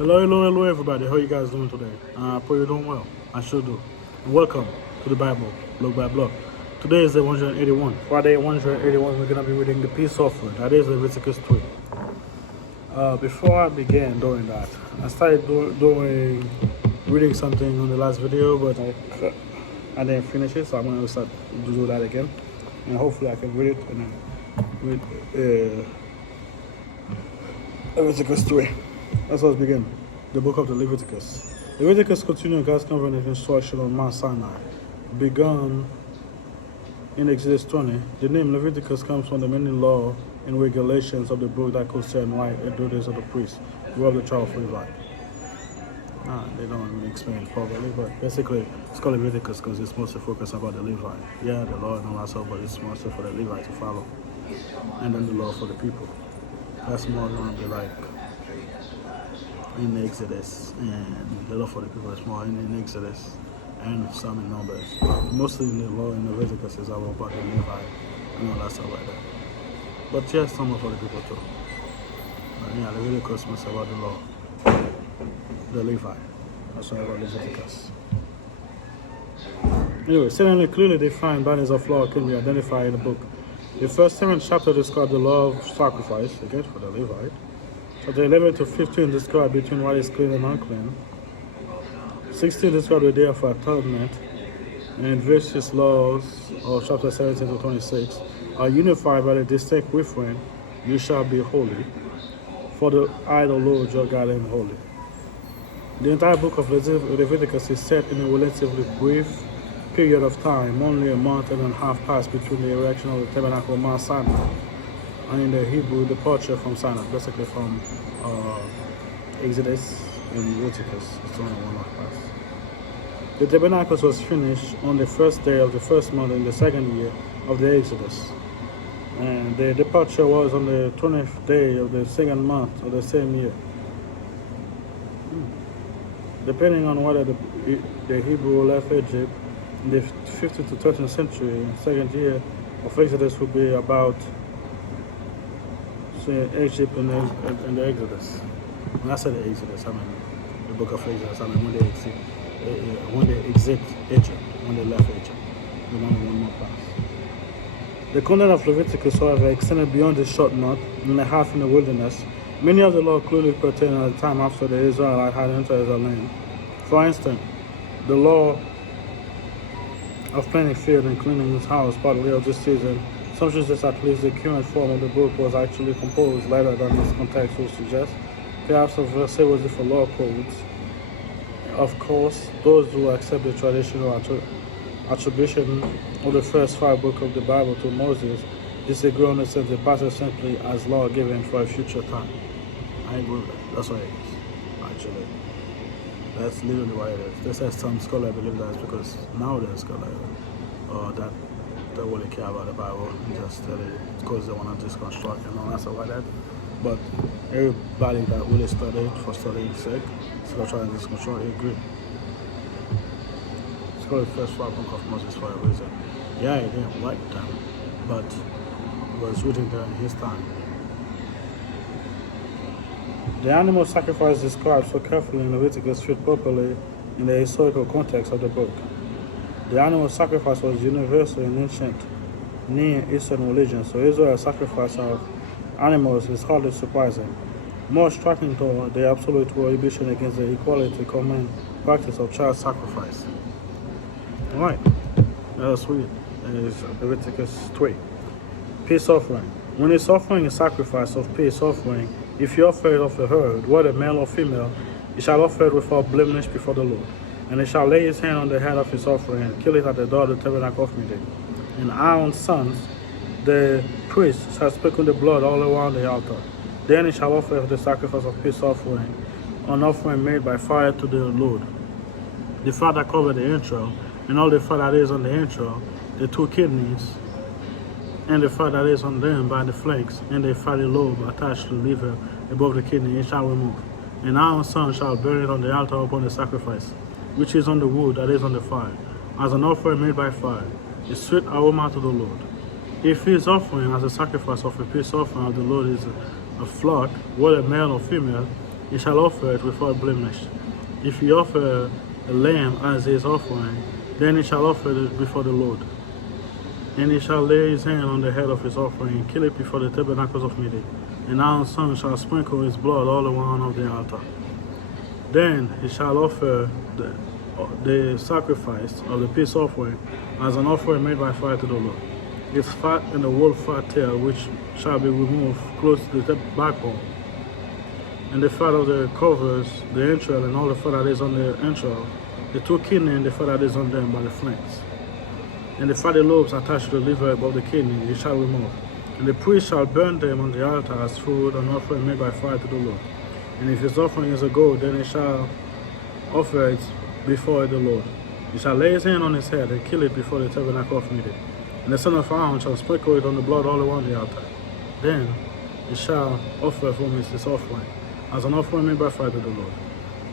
Hello, everybody. How you guys doing today? I pray you're doing well. I sure do. And welcome to the Bible, block by block. Today is the 181. Friday 181, we're going to be reading the peace offering. That is Leviticus 3. Before I began doing that, I started reading something on the last video, but I didn't finish it, so I'm going to start to do that again. And hopefully I can read it and then read Leviticus 3. Let's begin. The book of the Leviticus. Leviticus continued God's covenant instruction on Mount Sinai. Begun in Exodus 20, the name Leviticus comes from the many laws and regulations of the book that concern right and duties of the priest, who of the tribe of Levi. They don't really explain it properly, but basically it's called Leviticus because it's mostly focused about the Levi. Yeah, the law and all that stuff, but it's mostly for the Levi to follow. And then the law for the people. That's more going to be like in Exodus, and the law for the people is more in Exodus and some in Numbers. But mostly in the law in Leviticus is all about the Levi and all that stuff like that. But yes, some of other people too. But yeah, Leviticus is about the law, the Levi. That's all about Leviticus. Anyway, certainly clearly defined bodies of law can be identified in the book. The first 7 chapters describe the law of sacrifice, again for the Levite. Chapter 11 to 15 describe between what is clean and unclean. 16 describe the day of atonement. And various laws of chapter 17 to 26 are unified by the distinct refrain, "You shall be holy, for I, the Lord your God, am holy." The entire book of Leviticus is set in a relatively brief period of time. Only a month and a half passed between the erection of the tabernacle of Mount Sinai and in the Hebrew departure from Sinai, basically from Exodus and Leviticus. It's only 1 month past. The tabernacle was finished on the first day of the first month in the second year of the Exodus. And the departure was on the 20th day of the second month of the same year. Depending on whether the Hebrew left Egypt in the 15th to 13th century, second year of Exodus would be about Egypt and the Exodus. When I say the Exodus, I mean the book of Exodus. I mean when they exit Egypt, when they left Egypt, with only 1 month pass. The content of Leviticus, however, extended beyond this short month and a half in the wilderness. Many of the law clearly pertain at the time after the Israelites had entered the land. For instance, the law of planting field and cleaning his house partly of this season. Some suggest at least the current form of the book was actually composed later than this context would suggest. Perhaps of several different law codes. Of course, those who accept the traditional attribution of the first 5 books of the Bible to Moses disagree on the sense the passage simply as law given for a future time. I agree with that. That's what it is, actually. That's literally what it is. This has some scholars believe that it's because nowadays scholars that don't really care about the Bible and just tell it because they want to disconstruct and all that stuff like that. But everybody that really studied for studying's sake, still trying to disconstruct, agree. It's called the first 5 books of Moses for a reason. Yeah, he didn't like them, but it was written during his time. The animal sacrifice described so carefully in Leviticus fit properly in the historical context of the book. The animal sacrifice was universal in ancient Near Eastern religion, so Israel's sacrifice of animals is hardly surprising. More striking though, the absolute prohibition against the equality common practice of child sacrifice. Alright, that's sweet. It's Leviticus 3. Peace offering. When it's offering a sacrifice of peace offering, if you offer it of a herd, whether male or female, he shall offer it without blemish before the Lord. And he shall lay his hand on the head of his offering and kill it at the door of the tabernacle of meeting. And Aaron's sons, the priests, shall sprinkle the blood all around the altar. Then he shall offer the sacrifice of peace offering, an offering made by fire to the Lord. The fat that covered the entrail, and all the fat that is on the entrail, the 2 kidneys, and the fat that is on them by the flanks, and the fatty lobe attached to the liver above the kidney, it shall remove. And Aaron's son shall burn it on the altar upon the sacrifice, which is on the wood that is on the fire, as an offering made by fire, a sweet aroma to the Lord. If his offering as a sacrifice of a peace offering of the Lord is a flock, whether male or female, he shall offer it without blemish. If he offer a lamb as his offering, then he shall offer it before the Lord. And he shall lay his hand on the head of his offering and kill it before the tabernacles of meeting. And Aaron's son shall sprinkle his blood all around of the altar. Then he shall offer the sacrifice of the peace offering as an offering made by fire to the Lord. Its fat and the whole fat tail, which shall be removed close to the backbone, and the fat of the covers, the entrail, and all the fat that is on the entrail, the two kidney and the fat that is on them by the flanks, and the fatty lobes attached to the liver above the kidney, he shall remove. And the priest shall burn them on the altar as food, an offering made by fire to the Lord. And if his offering is a goat, then he shall offer it before the Lord. He shall lay his hand on his head and kill it before the tabernacle of meeting. And the son of Aaron shall sprinkle it on the blood all around the altar. Then he shall offer from it his offering, as an offering made by fire to the Lord.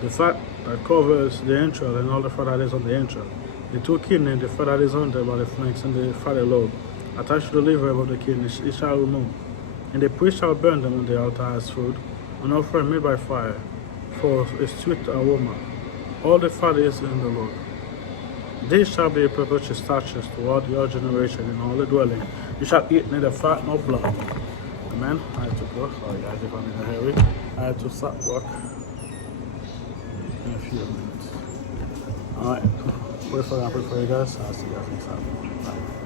The fat that covers the entrail and all the fat that is on the entrail, the two kidney and the fat that is under by the flanks and the fatty lobe, attached to the liver of the kidney, he shall remove. And the priest shall burn them on the altar as food, an offering made by fire, for a sweet aroma. All the fat is in the Lord. This shall be a perpetual statute throughout your generation in all the dwelling. You shall eat neither fat nor blood. Amen. I have to go. Sorry guys if I'm in a hurry. I have to start work in a few minutes. Alright. Pray for you guys. I'll see you guys next time. Bye.